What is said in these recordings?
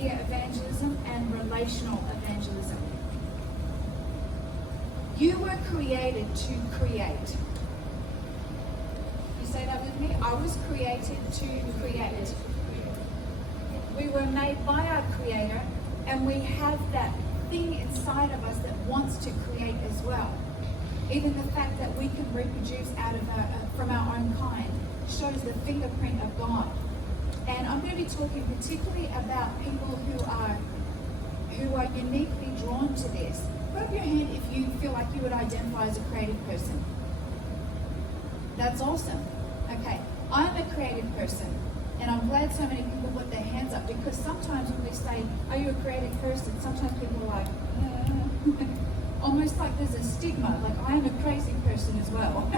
media evangelism and relational evangelism. You were created to create. You say that with me? I was created to create. We were made by our Creator, and we have that thing inside of us that wants to create as well. Even the fact that we can reproduce out of from our own kind shows the fingerprint of God. And I'm going to be talking particularly about people who are uniquely drawn to this. Put up your hand if you feel like you would identify as a creative person. That's awesome. Okay, I'm a creative person, and I'm glad so many people put their hands up, because sometimes when we say, are you a creative person, sometimes people are like, almost like there's a stigma, like I am a crazy person as well.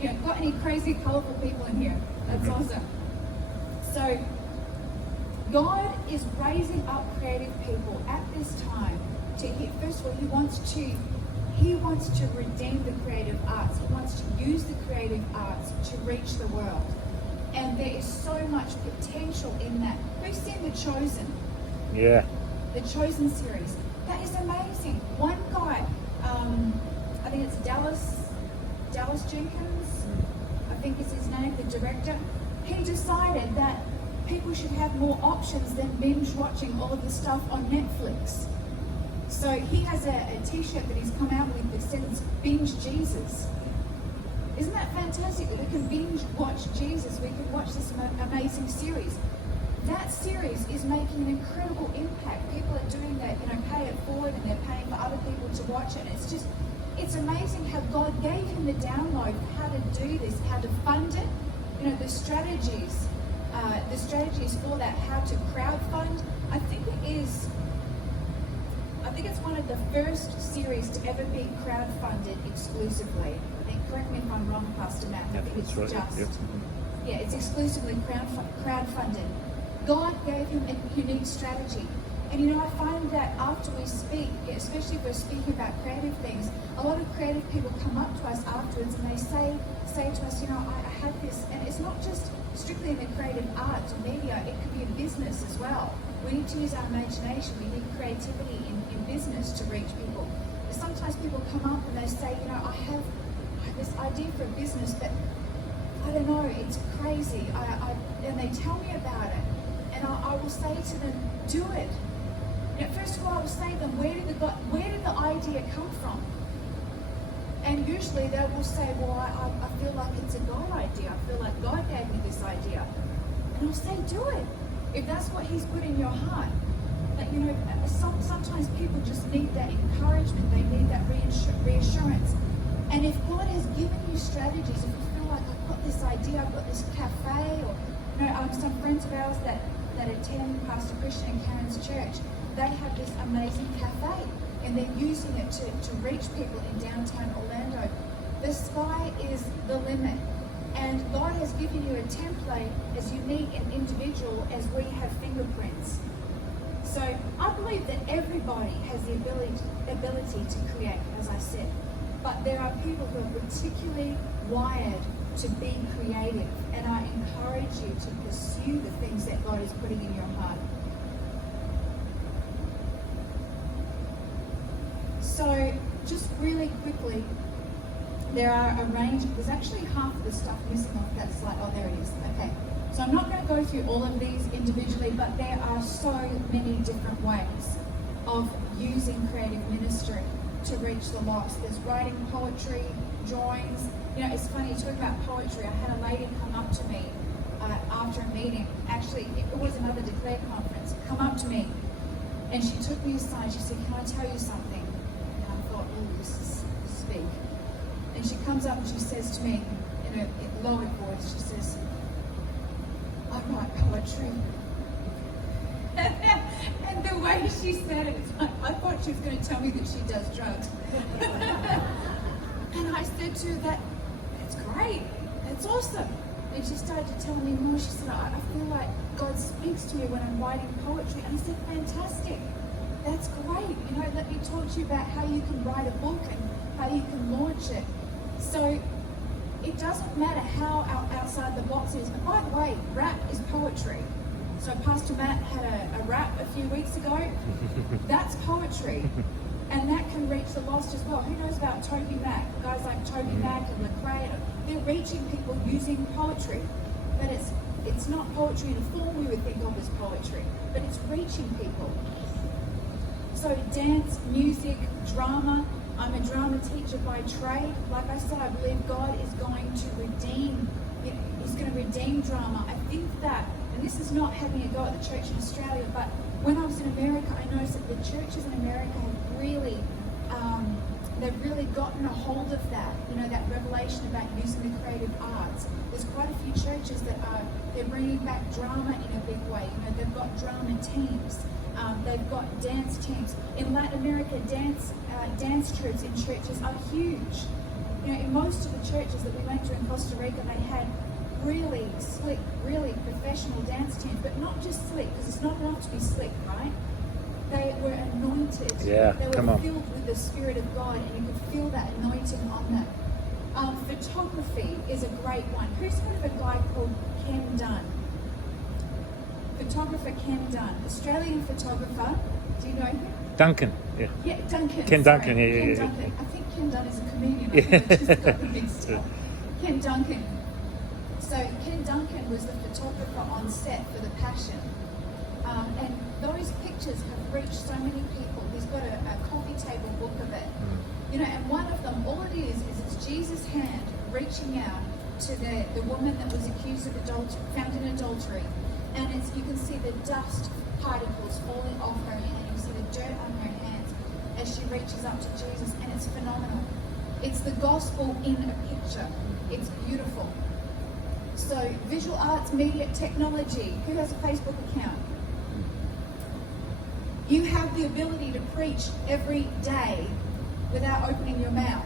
You know, got any crazy, colorful people in here? That's awesome. So, God is raising up creative people at this time to hit. First of all, He wants to redeem the creative arts. He wants to use the creative arts to reach the world. And there is so much potential in that. We've seen The Chosen. Yeah. The Chosen series. That is amazing. One guy, I think it's Dallas Jenkins, I think is his name, the director. He decided that people should have more options than binge watching all of the stuff on Netflix. So he has a t-shirt that he's come out with that says Binge Jesus. Isn't that fantastic that we can binge watch Jesus? We can watch this amazing series. That series is making an incredible impact. People are doing that, pay it forward, and they're paying for other people to watch it. It's amazing how God gave him the download of how to do this, how to fund it, the strategies for that, how to crowdfund. I think it's one of the first series to ever be crowdfunded exclusively. I think, correct me if I'm wrong, Pastor Matt. I think it's right. Yeah, it's exclusively crowdfunded. God gave him a unique strategy. And I find that after we speak, especially if we're speaking about creative things, a lot of creative people come up to us afterwards and they say to us, I had this, and it's not just strictly in the creative arts or media, it could be in business as well. We need to use our imagination, we need creativity in business to reach people. Sometimes people come up and they say, I have this idea for a business, but I don't know, it's crazy. And they tell me about it. And I will say to them, do it. First of all, I will say to them, where did the idea come from? And usually they will say, well, I feel like it's a God idea. I feel like God gave me this idea. And I'll say, do it. If that's what He's put in your heart. But sometimes people just need that encouragement. They need that reassurance. And if God has given you strategies, if you feel like I've got this idea, I've got this cafe, or some friends of ours that attend Pastor Christian and Karen's church, they have this amazing cafe, and they're using it to reach people in downtown Orlando. The sky is the limit, and God has given you a template as unique and individual as we have fingerprints. So I believe that everybody has the ability to create, as I said, but there are people who are particularly wired to be creative, and I encourage you to pursue the things that God is putting in your heart. So, just really quickly, there's actually half of the stuff missing off that slide. Oh, there it is. Okay. So I'm not going to go through all of these individually, but there are so many different ways of using creative ministry to reach the lost. There's writing poetry, drawings. It's funny, talking about poetry, I had a lady come up to me after a meeting. Actually, it was another Declare conference. Come up to me, and she took me aside. She said, "Can I tell you something?" And I thought, "Oh, this is speak." And she comes up and she says to me in a lowered voice, she says, "I write poetry." And the way she said it, I thought she was going to tell me that she does drugs. And I said to her, that's great, that's awesome. And she started to tell me more. She said, I feel like God speaks to me when I'm writing poetry. And I said, fantastic, that's great. Let me talk to you about how you can write a book and how you can launch it. So it doesn't matter how outside the box it is. And by the way, rap is poetry. So Pastor Matt had a rap few weeks ago, that's poetry. And that can reach the lost as well. Who knows about Toby Mac? Guys like Toby Mac and Lecrae, they're reaching people using poetry. But it's not poetry in a form we would think of as poetry, but it's reaching people. So dance, music, drama. I'm a drama teacher by trade. Like I said, I believe God is going to redeem. He's going to redeem drama. I think that, and this is not having a go at the church in Australia, but when I was in America, I noticed that the churches in America have really, they've really gotten a hold of that. You know, that revelation about using the creative arts. There's quite a few churches that they're bringing back drama in a big way. You know, they've got drama teams. They've got dance teams. In Latin America, dance troops in churches are huge. You know, in most of the churches that we went to in Costa Rica, they had really slick, really professional dance teams, but not just slick, because it's not enough to be slick, right? They were anointed. Yeah, they were filled with the Spirit of God, and you could feel that anointing on them. Photography is a great one. Who's heard of a guy called Ken Dunn? Photographer Ken Dunn, Australian photographer. Do you know him? Duncan, yeah. Yeah, Duncan. Ken Duncan, yeah. Duncan. I think Ken Dunn is a comedian. I think I just got the mixed up. Ken Duncan. So Ken Duncan was the photographer on set for The Passion. And those pictures have reached so many people. He's got a coffee table book of it. You know, and one of them, all it is it's Jesus' hand reaching out to the woman that was accused of adultery, found in adultery. And you can see the dust particles falling off her hand. You see the dirt on her hands as she reaches up to Jesus, and it's phenomenal. It's the gospel in a picture. It's beautiful. So, visual arts, media, technology. Who has a Facebook account? You have the ability to preach every day without opening your mouth.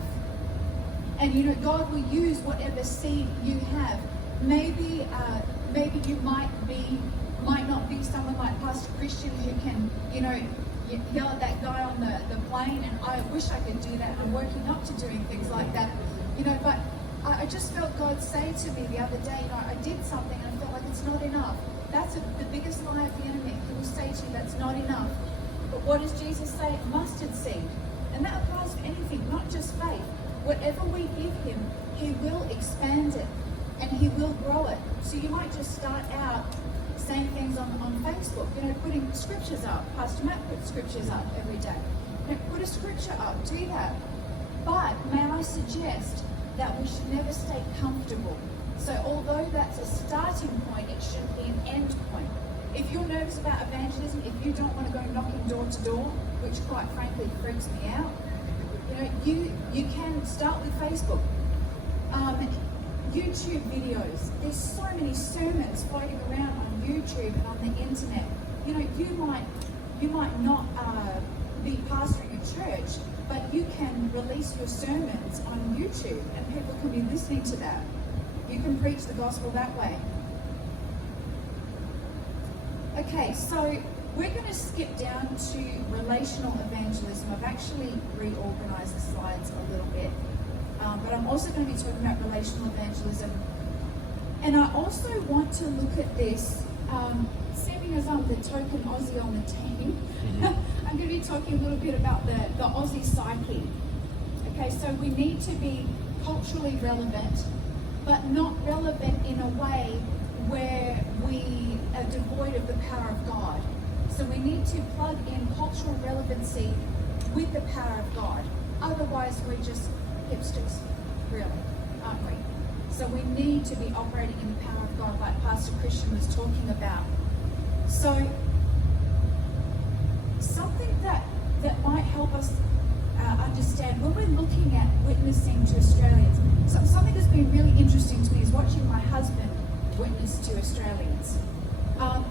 And you know, God will use whatever seed you have. Maybe you might not be someone like Pastor Christian who can, you know, yell at that guy on the plane, and I wish I could do that. I'm working up to doing things like that, you know, but I just felt God say to me the other day, you know, I did something and I felt like it's not enough. That's the biggest lie of the enemy. He will say to you, that's not enough. But what does Jesus say? Mustard seed. And that applies to anything, not just faith. Whatever we give him, he will expand it and he will grow it. So you might just start out saying things on Facebook, you know, putting scriptures up. Pastor Matt puts scriptures up every day. You know, put a scripture up, do that. But may I suggest that we should never stay comfortable. So although that's a starting point, it shouldn't be an end point. If you're nervous about evangelism, if you don't want to go knocking door to door, which quite frankly freaks me out, you know, you can start with Facebook. YouTube videos. There's so many sermons floating around on YouTube and on the internet. You know, you might not be pastoring a church, but you can release your sermons on YouTube and people can be listening to that. You can preach the gospel that way. Okay, so we're going to skip down to relational evangelism. I've actually reorganized the slides a little bit. But I'm also going to be talking about relational evangelism. And I also want to look at this, seeing as I'm the token Aussie on the team, I'm going to be talking a little bit about the Aussie psyche. Okay, so we need to be culturally relevant, but not relevant in a way where we are devoid of the power of God. So we need to plug in cultural relevancy with the power of God. Otherwise, we're just hipsters, really, aren't we? So we need to be operating in the power of God, like Pastor Christian was talking about. So something that might help us understand when we're looking at witnessing to Australians. Something that's been really interesting to me is watching my husband witness to Australians,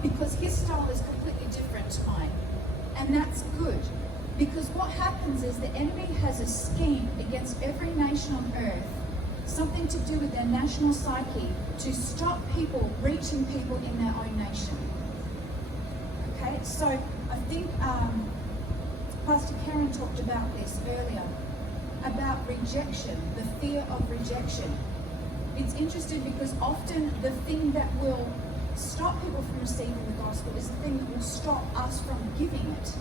because his style is completely different to mine, and that's good. Because what happens is the enemy has a scheme against every nation on earth, something to do with their national psyche, to stop people reaching people in their own nation. Okay, so I think Pastor Karen talked about this earlier, about rejection, the fear of rejection. It's interesting because often the thing that will stop people from receiving the gospel is the thing that will stop us from giving it.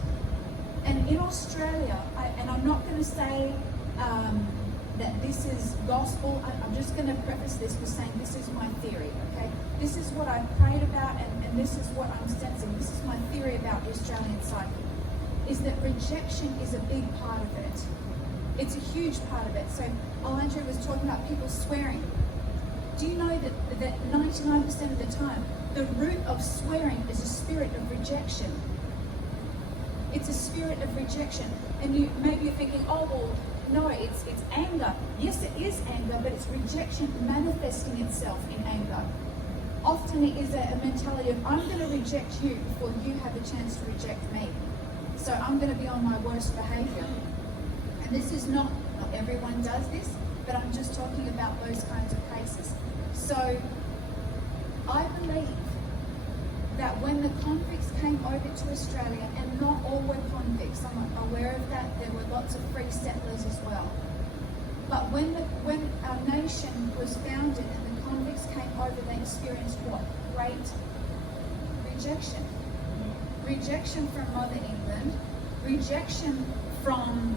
And in Australia, and I'm not going to say that this is gospel. I'm just going to preface this with saying this is my theory, okay? This is what I've prayed about, and this is what I'm sensing. This is my theory about the Australian psyche, is that rejection is a big part of it. It's a huge part of it. So Andrew was talking about people swearing. Do you know that 99% of the time, the root of swearing is a spirit of rejection? It's a spirit of rejection. And maybe you're thinking, oh, well, no, it's anger. Yes, it is anger, but it's rejection manifesting itself in anger. Often it is a mentality of, I'm going to reject you before you have a chance to reject me. So I'm going to be on my worst behavior. And this is not everyone does this, but I'm just talking about those kinds of cases. So I believe that when the convicts came over to Australia, and not all were convicts, I'm aware of that, there were lots of free settlers as well. But when our nation was founded and the convicts came over, they experienced what? Great rejection. Rejection from Mother England, rejection from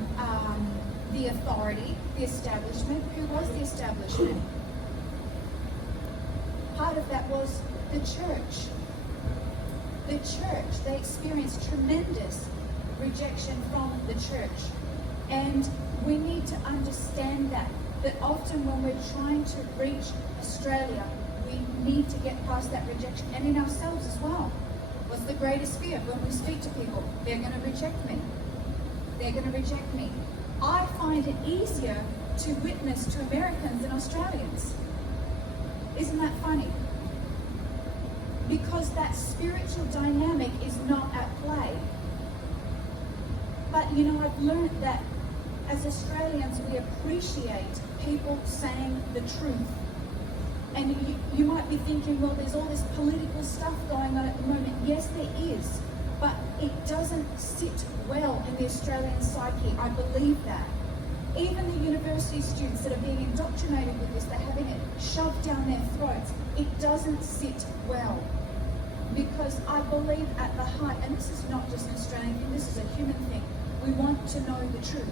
the authority, the establishment. Who was the establishment? Part of that was the church. The church, they experienced tremendous rejection from the church. And we need to understand that often when we're trying to reach Australia, we need to get past that rejection, and in ourselves as well. What's the greatest fear? When we speak to people, they're going to reject me. They're going to reject me. I find it easier to witness to Americans than Australians. Isn't that funny? Because that spiritual dynamic is not at play. But you know, I've learned that as Australians, we appreciate people saying the truth. And you might be thinking, well, there's all this political stuff going on at the moment. Yes, there is. But it doesn't sit well in the Australian psyche. I believe that. Even the university students that are being indoctrinated with this, they're having it shoved down their throats. It doesn't sit well. Because I believe at the heart, and this is not just an Australian thing, this is a human thing, we want to know the truth.